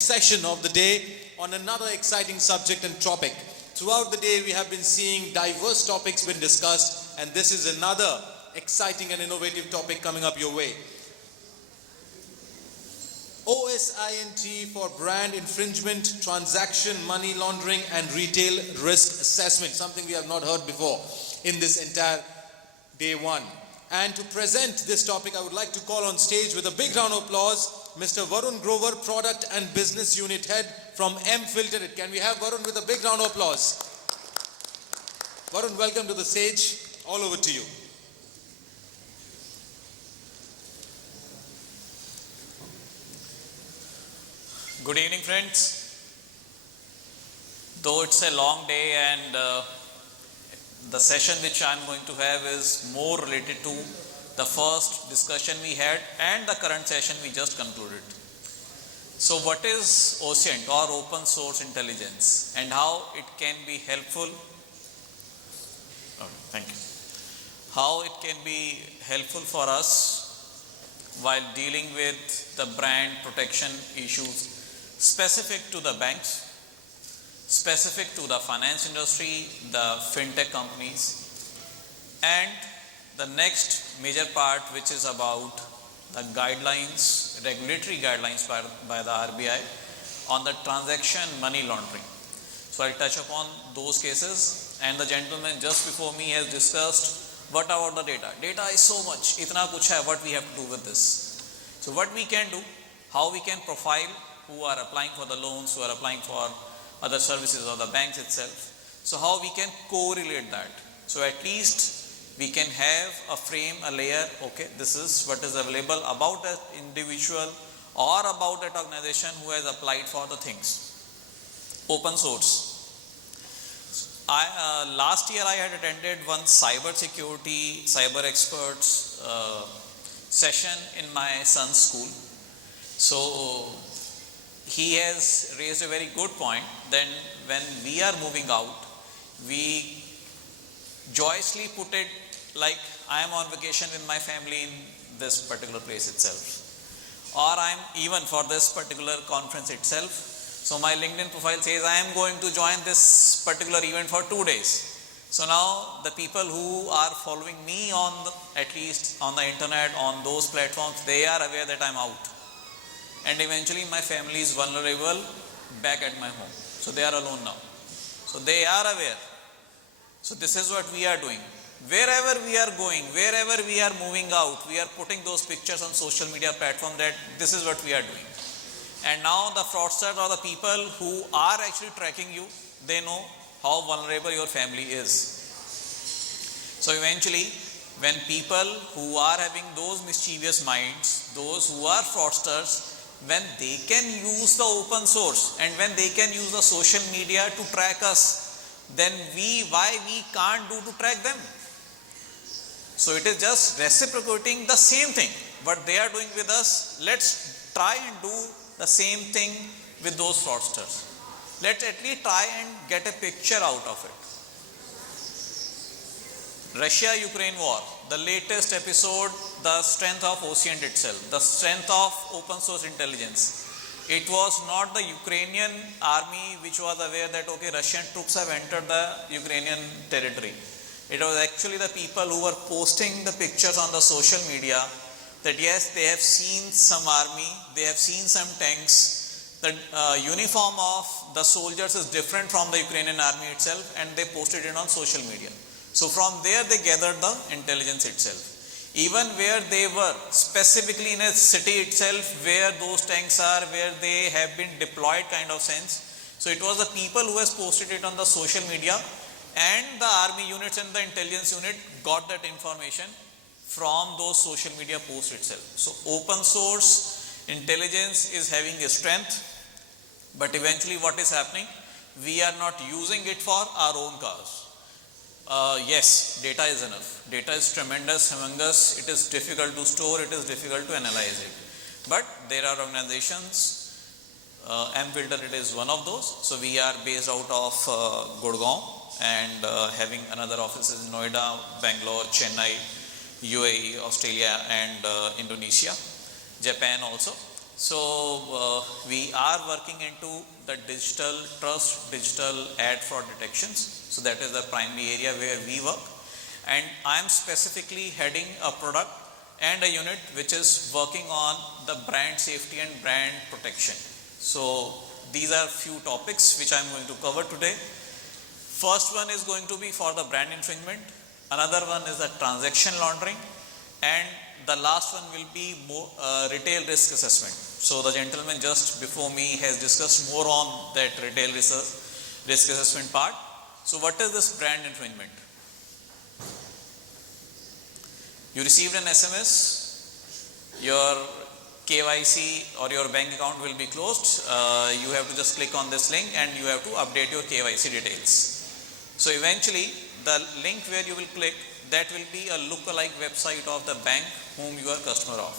Session of the day on another exciting subject and topic. Throughout the day we have been seeing diverse topics being discussed, and this is another exciting and innovative topic coming up your way. OSINT for brand infringement, transaction, money laundering and retail risk assessment, something we have not heard before in this entire day one. And to present this topic, I would like to call on stage with a big round of applause Mr. Varun Grover, Product and Business Unit Head from mFilterIt. Can we have Varun with a big round of applause? Varun, welcome to the stage. All over to you. Good evening, friends. Though it's a long day and the session which I'm going to have is more related to the first discussion we had and the current session we just concluded. So what is OSINT or open source intelligence and how it can be helpful? Thank you. How it can be helpful for us while dealing with the brand protection issues specific to the banks, specific to the finance industry, the fintech companies, and the next major part, which is about the guidelines, regulatory guidelines by the RBI on the transaction money laundering. So I'll touch upon those cases, and the gentleman just before me has discussed what about the data. Data is so much, itna kuch hai, what we have to do with this. So what we can do, how we can profile who are applying for the loans, who are applying for other services or the banks itself. So how we can correlate that. So at least we can have a frame, a layer, okay, this is what is available about that individual or about that organization who has applied for the things. Open source. Last year I had attended one cyber security, cyber experts session in my son's school. So he has raised a very good point. Then when we are moving out, we joyously put it like I am on vacation with my family in this particular place itself, or I am even for this particular conference itself. So my LinkedIn profile says I am going to join this particular event for 2 days. So now the people who are following me on at least on the internet, on those platforms, they are aware that I am out. And eventually my family is vulnerable back at my home. So they are alone now. So they are aware. So this is what we are doing. Wherever we are going, wherever we are moving out, we are putting those pictures on social media platform that this is what we are doing. And now the fraudsters or the people who are actually tracking you, they know how vulnerable your family is. So eventually, when people who are having those mischievous minds, those who are fraudsters, when they can use the open source and when they can use the social media to track us, then why we can't do to track them? So it is just reciprocating the same thing. What they are doing with us, let's try and do the same thing with those fraudsters. Let's at least try and get a picture out of it. Russia-Ukraine war, the latest episode, the strength of OSINT itself, the strength of open source intelligence. It was not the Ukrainian army which was aware that okay, Russian troops have entered the Ukrainian territory. It was actually the people who were posting the pictures on the social media that yes, they have seen some army, they have seen some tanks, the uniform of the soldiers is different from the Ukrainian army itself, and they posted it on social media. So from there they gathered the intelligence itself. Even where they were, specifically in a city itself, where those tanks are, where they have been deployed kind of sense. So it was the people who has posted it on the social media, and the army units and the intelligence unit got that information from those social media posts itself. So open source intelligence is having a strength, but eventually what is happening? We are not using it for our own cause. Yes, data is enough. Data is tremendous, humongous. It is difficult to store, it is difficult to analyze it. But there are organizations, mFilterIt is one of those. So we are based out of Gurgaon and having another offices in Noida, Bangalore, Chennai, UAE, Australia and Indonesia, Japan also. So we are working into the digital trust, digital ad fraud detections. So that is the primary area where we work, and I am specifically heading a product and a unit which is working on the brand safety and brand protection. So these are few topics which I am going to cover today. First one is going to be for the brand infringement, another one is the transaction laundering, and the last one will be more, retail risk assessment. So the gentleman just before me has discussed more on that retail risk assessment part. So what is this brand infringement? You received an SMS, your KYC or your bank account will be closed. You have to just click on this link and you have to update your KYC details. So eventually the link where you will click, that will be a lookalike website of the bank whom you are customer of.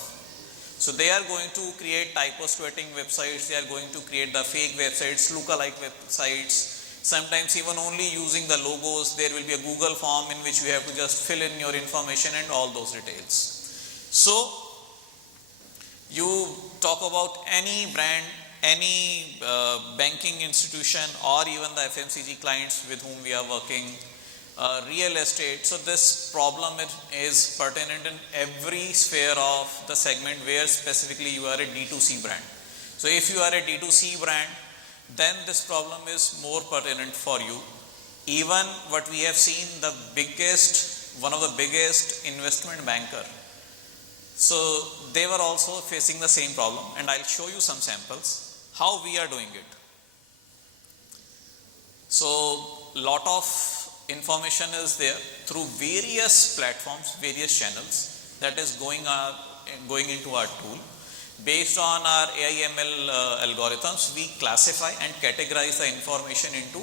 So they are going to create typo squatting websites, they are going to create the fake websites, lookalike websites, sometimes even only using the logos. There will be a Google form in which you have to just fill in your information and all those details. So you talk about any brand, any banking institution or even the FMCG clients with whom we are working, real estate. So this problem is pertinent in every sphere of the segment where specifically you are a D2C brand. So if you are a D2C brand, then this problem is more pertinent for you. Even what we have seen, one of the biggest investment banker, so they were also facing the same problem, and I'll show you some samples how we are doing it. So lot of information is there through various platforms, various channels that is going into our tool. Based on our AI/ML algorithms, we classify and categorize the information into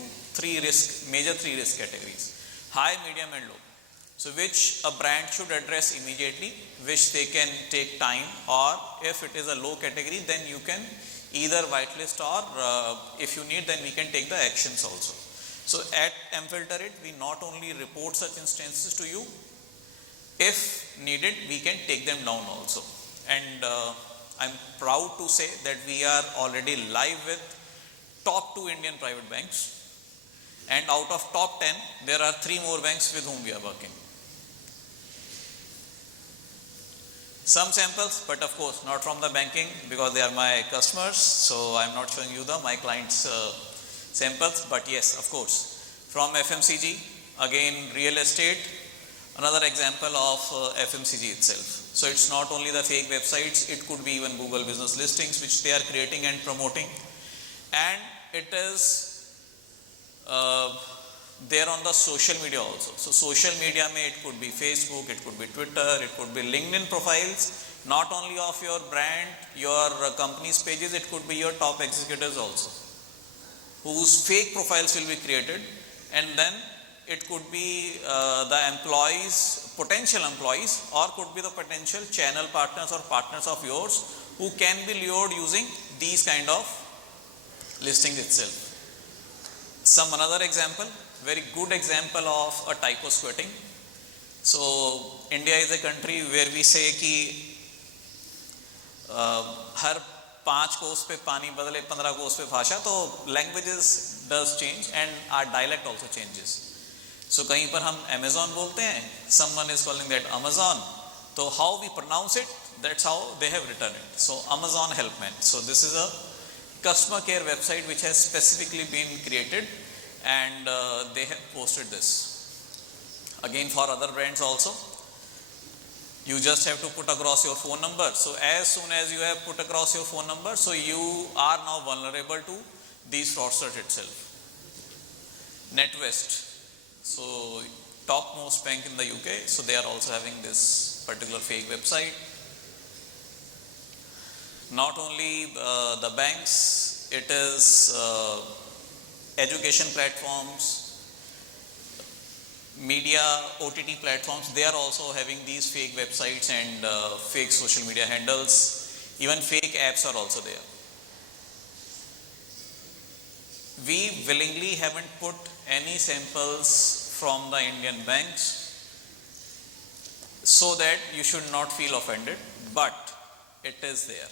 major three risk categories: high, medium and low. So which a brand should address immediately, which they can take time, or if it is a low category, then you can either whitelist or if you need, then we can take the actions also. So at mFilterIt, we not only report such instances to you, if needed, we can take them down also. And I'm proud to say that we are already live with top 2 Indian private banks, and out of top 10, there are 3 more banks with whom we are working. Some samples, but of course not from the banking because they are my customers, so I'm not showing you my clients' samples, but yes, of course, from FMCG, again real estate, another example of FMCG itself. So it's not only the fake websites, it could be even Google business listings which they are creating and promoting, and it is there on the social media also. So social media, it could be Facebook, it could be Twitter, it could be LinkedIn profiles, not only of your brand, your company's pages, it could be your top executives also, whose fake profiles will be created, and then it could be the employees, potential employees, or could be the potential channel partners or partners of yours who can be lured using these kind of listings itself. Some another example, very good example of a typo squatting. So India is a country where we say कि हर 5 कोस पे पानी बदले 15 कोस पे भाषा, तो languages does change and our dialect also changes. So कहीं पर हम Amazon बोलते हैं, someone is calling that Amazon, so how we pronounce it, that's how they have written it. So Amazon Helpman. So this is a customer care website which has specifically been created, and they have posted this. Again, for other brands also, you just have to put across your phone number. So as soon as you have put across your phone number, so you are now vulnerable to these fraudsters itself. NatWest, so topmost bank in the UK, so they are also having this particular fake website. Not only the banks, it is education platforms, media, OTT platforms, they are also having these fake websites and fake social media handles. Even fake apps are also there. We willingly haven't put any samples from the Indian banks so that you should not feel offended, but it is there.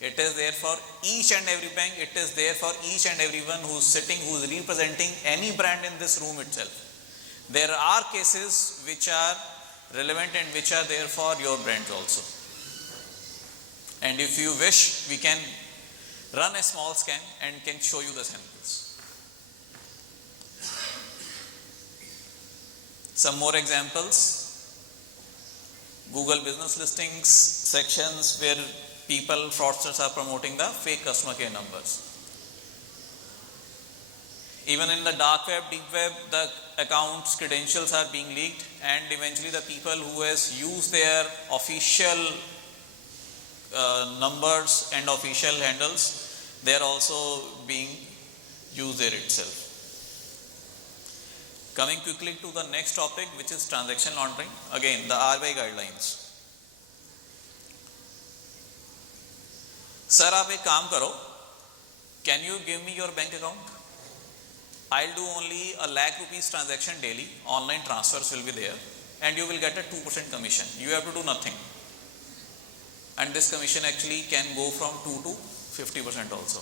It is there for each and every bank. It is there for each and everyone who's sitting, who's representing any brand in this room itself. There are cases which are relevant and which are there for your brands also. And if you wish, we can run a small scan and can show you the samples. Some more examples. Google business listings sections where people, fraudsters are promoting the fake customer care numbers. Even in the dark web, deep web, the accounts, credentials are being leaked, and eventually the people who has used their official numbers and official handles, they are also being used there itself. Coming quickly to the next topic, which is transaction laundering. Again, the RBI guidelines. Sir, आप एक काम करो, can you give me your bank account? I'll do only a lakh rupees transaction daily, online transfers will be there, and you will get a 2% commission. You have to do nothing. And this commission actually can go from 2 to 50% also,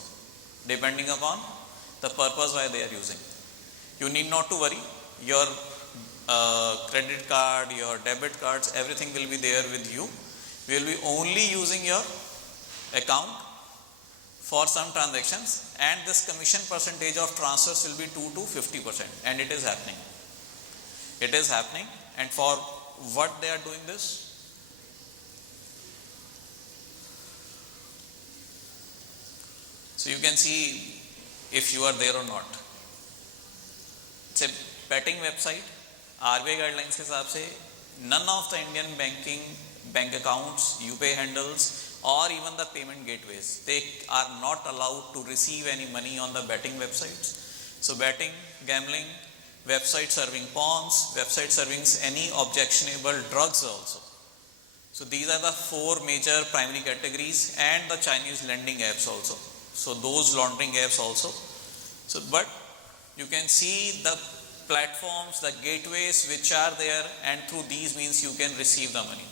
depending upon the purpose why they are using. You need not to worry. Your credit card, your debit cards, everything will be there with you. We will be only using your account for some transactions, and this commission percentage of transfers will be 2 to 50%, and it is happening. It is happening. And for what they are doing this? So you can see if you are there or not. It's a betting website. RBI guidelines के हिसाब से none of the Indian bank accounts, UPI handles, or even the payment gateways, they are not allowed to receive any money on the betting websites. So betting, gambling, website serving pawns, website serving any objectionable drugs also. So these are the 4 major primary categories, and the Chinese lending apps also. So those laundering apps also. So but you can see the platforms, the gateways which are there, and through these means you can receive the money.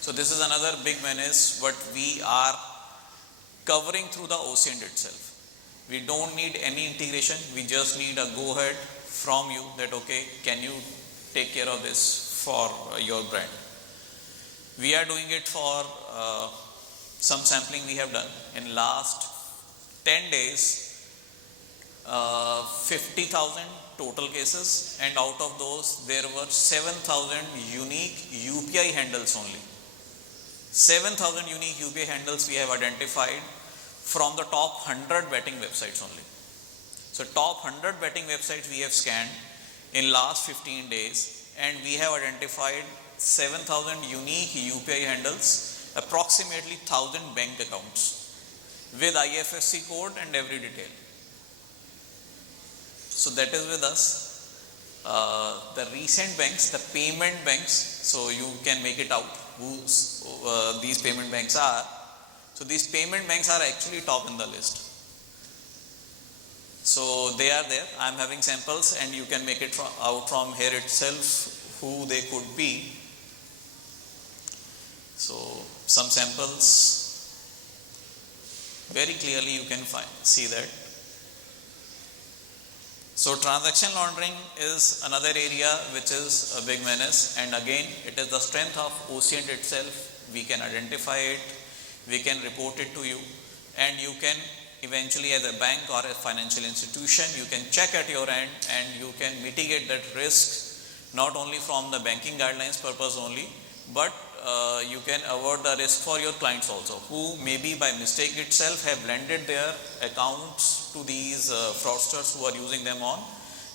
So this is another big menace what we are covering through the OSINT itself. We don't need any integration, we just need a go ahead from you that okay, can you take care of this for your brand. We are doing it for some sampling we have done. In last 10 days, 50,000 total cases, and out of those there were 7,000 unique UPI handles only. 7,000 unique UPI handles we have identified from the top 100 betting websites only. So top 100 betting websites we have scanned in last 15 days, and we have identified 7,000 unique UPI handles, approximately 1,000 bank accounts with IFSC code and every detail. So that is with us. The recent banks, the payment banks, so you can make it out who these payment banks are. So these payment banks are actually top in the list. So they are there. I am having samples, and you can make it out from here itself who they could be. So some samples, very clearly you can see that. So transaction laundering is another area which is a big menace, and again it is the strength of OSINT itself. We can identify it, we can report it to you, and you can eventually, as a bank or a financial institution, you can check at your end and you can mitigate that risk not only from the banking guidelines purpose only, but you can avoid the risk for your clients also, who maybe by mistake itself have lended their accounts to these fraudsters who are using them on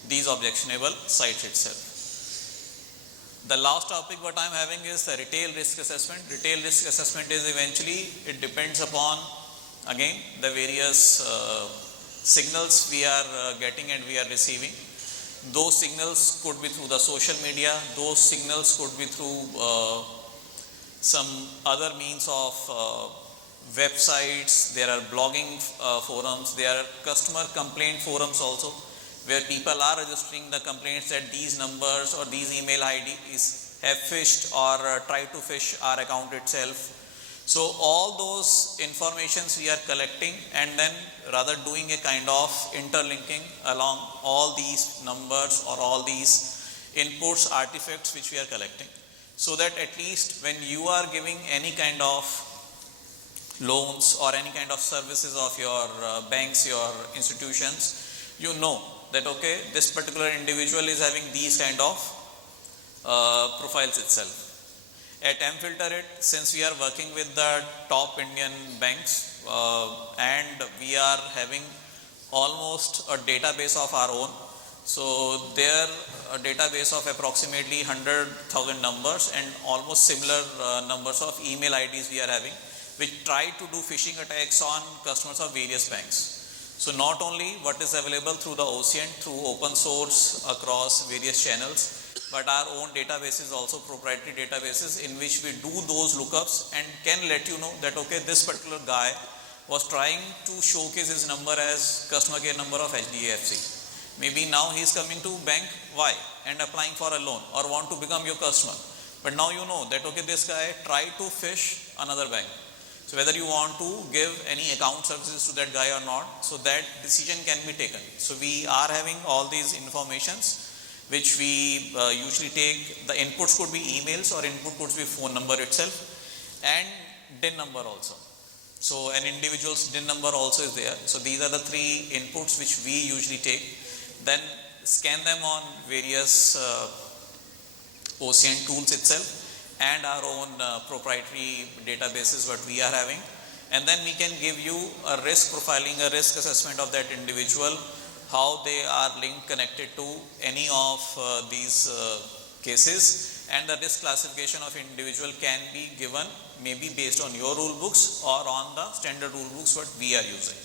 these objectionable sites itself. The last topic what I am having is the retail risk assessment. Retail risk assessment is eventually, it depends upon again the various signals we are getting and we are receiving. Those signals could be through the social media, those signals could be through some other means of websites, there are blogging forums, there are customer complaint forums also, where people are registering the complaints that these numbers or these email IDs have phished or tried to phish our account itself. So all those informations we are collecting and then rather doing a kind of interlinking along all these numbers or all these inputs, artifacts which we are collecting, so that at least when you are giving any kind of loans or any kind of services of your banks, your institutions, you know that okay, this particular individual is having these kind of profiles itself. At mFilterIt, since we are working with the top Indian banks and we are having almost a database of our own, so there a database of approximately 100,000 numbers and almost similar numbers of email IDs we are having, which try to do phishing attacks on customers of various banks. So not only what is available through the OSINT, through open source across various channels, but our own database is also proprietary databases in which we do those lookups and can let you know that okay, this particular guy was trying to showcase his number as customer care number of HDFC. Maybe now he is coming to bank Y and applying for a loan or want to become your customer. But now you know that okay, this guy tried to fish another bank. So whether you want to give any account services to that guy or not, so that decision can be taken. So we are having all these informations which we usually take. The inputs could be emails or input could be phone number itself and DIN number also. So an individual's DIN number also is there. So these are the three inputs which we usually take, then scan them on various OSINT tools itself and our own proprietary databases what we are having, and then we can give you a risk profiling, a risk assessment of that individual, how they are linked, connected to any of these cases, and the risk classification of individual can be given maybe based on your rule books or on the standard rule books what we are using.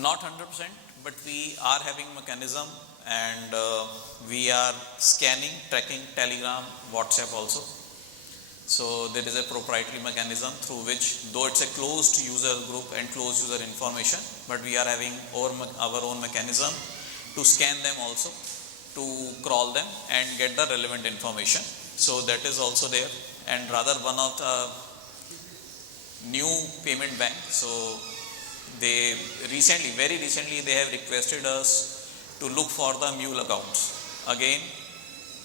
Not 100%, but we are having mechanism and we are scanning, tracking Telegram, WhatsApp also. So there is a proprietary mechanism through which, though it's a closed user group and closed user information, but we are having our own mechanism to scan them also, to crawl them and get the relevant information. So that is also there. And rather one of the new payment bank, so they recently, very recently, they have requested us to look for the mule accounts again.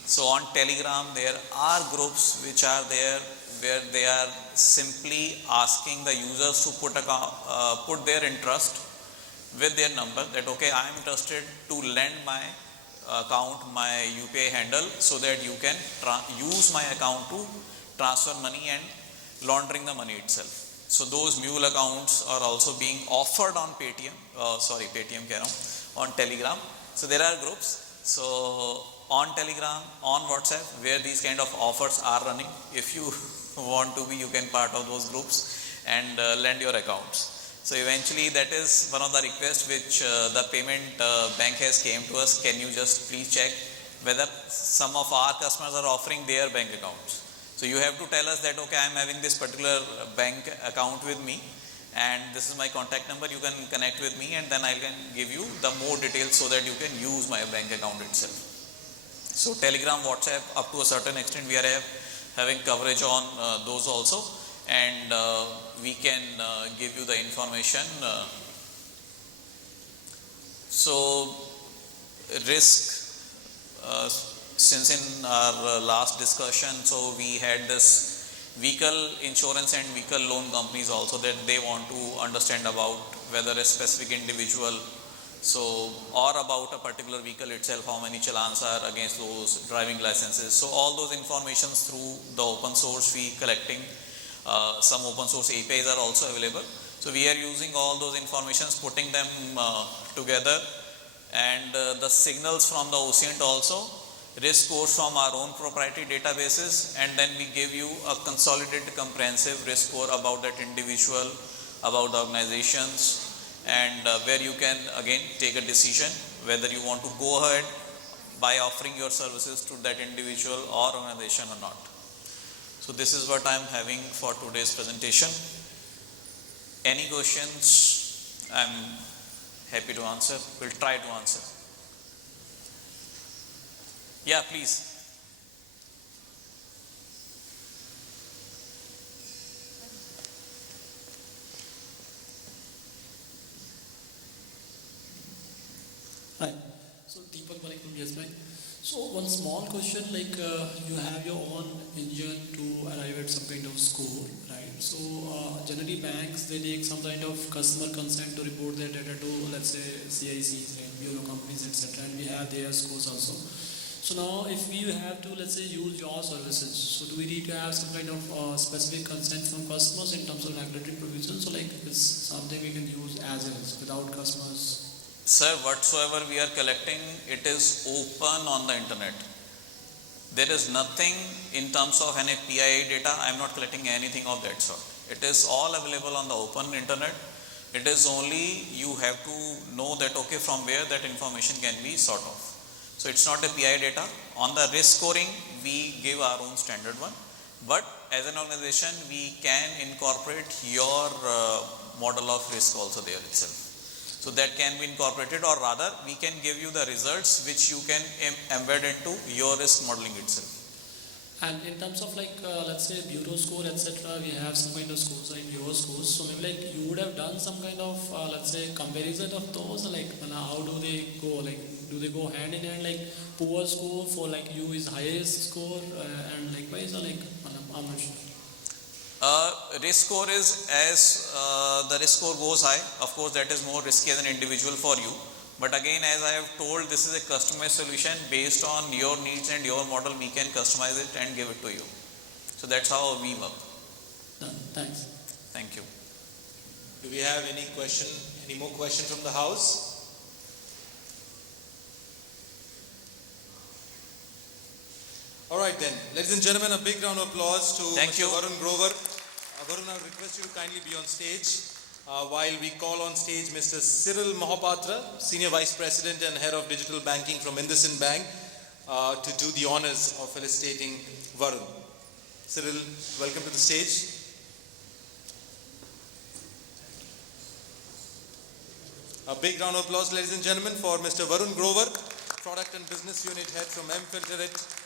So on Telegram there are groups which are there where they are simply asking the users to put their interest with their number, that okay, I am interested to lend my account, my UPI handle, so that you can use my account to transfer money and laundering the money itself. So those mule accounts are also being offered on on Telegram. So there are groups. So on Telegram, on WhatsApp, where these kind of offers are running, if you want to be, you can part of those groups and lend your accounts. So eventually that is one of the requests which the payment bank has came to us. Can you just please check whether some of our customers are offering their bank accounts. So you have to tell us that okay, I am having this particular bank account with me and this is my contact number, you can connect with me and then I can give you the more details so that you can use my bank account itself. So Telegram, WhatsApp, up to a certain extent we are having coverage on those also, and we can give you the information. So risk, since in our last discussion, so we had this vehicle insurance and vehicle loan companies also, that they want to understand about whether a specific individual, so or about a particular vehicle itself, how many challans are against those driving licenses. So all those informations through the open source we collecting. Some open source APIs are also available. So we are using all those informations, putting them together, and the signals from the OSINT also, risk scores from our own proprietary databases, and then we give you a consolidated comprehensive risk score about that individual, about the organizations, and where you can again take a decision whether you want to go ahead by offering your services to that individual or organization or not. So this is what I am having for today's presentation. Any questions? I am happy to answer. We'll try to answer. Yeah, please. So Deepak Malik from Yes Bank. So one small question, like you have your own engine to arrive at some kind of score, right? So generally banks, they take some kind of customer consent to report their data to, let's say, CICs, right, bureau companies, etc. And we have their scores also. So now if we have to, let's say, use your services, so do we need to have some kind of specific consent from customers in terms of regulatory provisions? So like it's something we can use as is without customers? Sir, whatsoever we are collecting, it is open on the internet. There is nothing in terms of any PII data. I am not collecting anything of that sort. It is all available on the open internet. It is only you have to know that, okay, from where that information can be sort of. So it's not a PI data. On the risk scoring, we give our own standard one. But as an organization, we can incorporate your model of risk also there itself. So that can be incorporated, or rather we can give you the results which you can embed into your risk modeling itself. And in terms of like let's say bureau score, etc., we have some kind of scores like your scores. So maybe like you would have done some kind of let's say comparison of those, like how do they go, like do they go hand in hand, like poor score for like you is highest score and likewise, or like how much? Risk score is as the risk score goes high, of course that is more risky as an individual for you. But again, as I have told, this is a customized solution based on your needs and your model. We can customize it and give it to you. So that's how we work. Done. Thanks. Thank you. Do we have any more questions from the house? All right then, ladies and gentlemen, a big round of applause to Mr. Varun Grover. Varun, I request you to kindly be on stage while we call on stage Mr. Cyril Mohapatra, Senior Vice President and Head of Digital Banking from IndusInd Bank, to do the honors of felicitating Varun. Cyril, welcome to the stage. A big round of applause, ladies and gentlemen, for Mr. Varun Grover, Product and Business Unit Head from mFilterIt,